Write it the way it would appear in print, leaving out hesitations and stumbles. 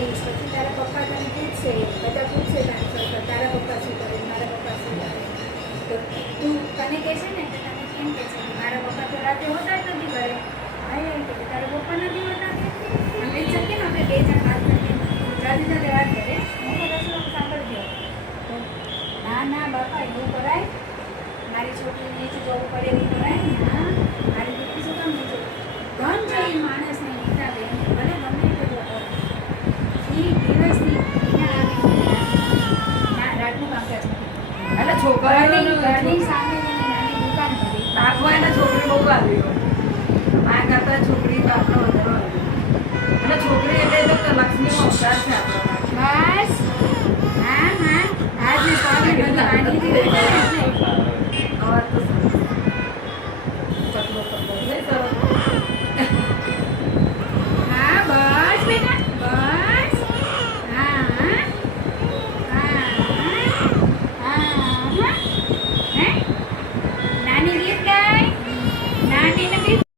કહીશ પછી તારા પપ્પા તને પૂછશે, બધા પૂછશે તારી સરકાર તારા પપ્પા શું કરે, મારા પપ્પા શું કરે. તો તું તને કહેશે ને કે તને કેમ કહેશે કે મારા પપ્પા તો રાતે હોતા જ નથી ઘરે. હા એમ કે તારા પપ્પા નથી હોતા કે અમે શકીએ ને આપણે બે જણ વાત કરીએ, જાતે જાતે વાત કરે. હું તો રસોડું સાંભળજો. ના ના બાપા એવું કરાય, મારી છોકરીને નીચે જવું પડે એવું કરાય ના. મારી દીકરી શું કામ નીચે ધન છે એ માણસને હિસાબે ભલે ગમે તે લોકો એ દિવસની એના આવે રાતનું કામકાજ એટલે છોકરાઓનું ઘરની સામે એની નાની દુકાન કરી રાખવો એને છોકરી બહુ આવી હોય. મારા કરતા છોકરી તો આપણો વધારો આવી. અને છોકરી એટલે તો લક્ષ્મીનો અવતાર છે.